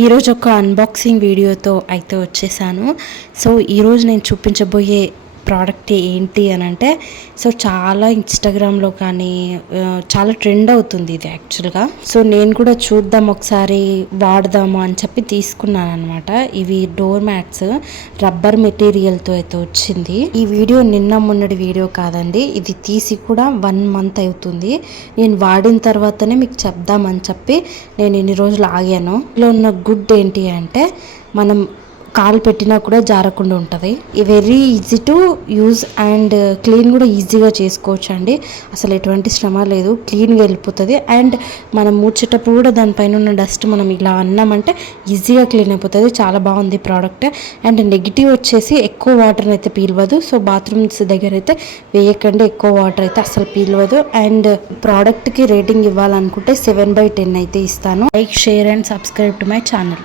ఈరోజు ఒక అన్బాక్సింగ్ వీడియోతో అయితే వచ్చేసాను. సో ఈరోజు నేను చూపించబోయే ప్రోడక్ట్ ఏంటి అని అంటే, సో చాలా ఇన్స్టాగ్రామ్లో కానీ చాలా ట్రెండ్ అవుతుంది ఇది యాక్చువల్గా. సో నేను కూడా చూద్దాం ఒకసారి వాడదాము అని చెప్పి తీసుకున్నాను అనమాట. ఇవి డోర్ మ్యాట్స్ రబ్బర్ మెటీరియల్తో అయితే వచ్చింది. ఈ వీడియో నిన్న మొన్నటి వీడియో కాదండి, ఇది తీసి కూడా 1 month అవుతుంది. నేను వాడిన తర్వాతనే మీకు చెప్దామని చెప్పి నేను ఇన్ని రోజులు ఆగాను. ఇందులో ఉన్న గుడ్ ఏంటి అంటే, మనం కాలు పెట్టినా కూడా జారకుండా ఉంటుంది. ఈ very easy to use and clean కూడా ఈజీగా చేసుకోవచ్చు అండి. అసలు ఎటువంటి శ్రమ లేదు, క్లీన్గా వెళ్ళిపోతుంది. అండ్ మనం మూర్చేటప్పుడు కూడా దానిపైన ఉన్న డస్ట్ మనం ఇలా అన్నామంటే ఈజీగా క్లీన్ అయిపోతుంది. చాలా బాగుంది ప్రోడక్ట్. అండ్ నెగిటివ్ వచ్చేసి ఎక్కువ వాటర్ అయితే పీలవదు. సో బాత్రూమ్స్ దగ్గర అయితే వేయకండి, ఎక్కువ వాటర్ అయితే అసలు పీలవదు. అండ్ ప్రోడక్ట్కి రేటింగ్ ఇవ్వాలనుకుంటే 7/10 అయితే ఇస్తాను. Like, share and subscribe to my channel.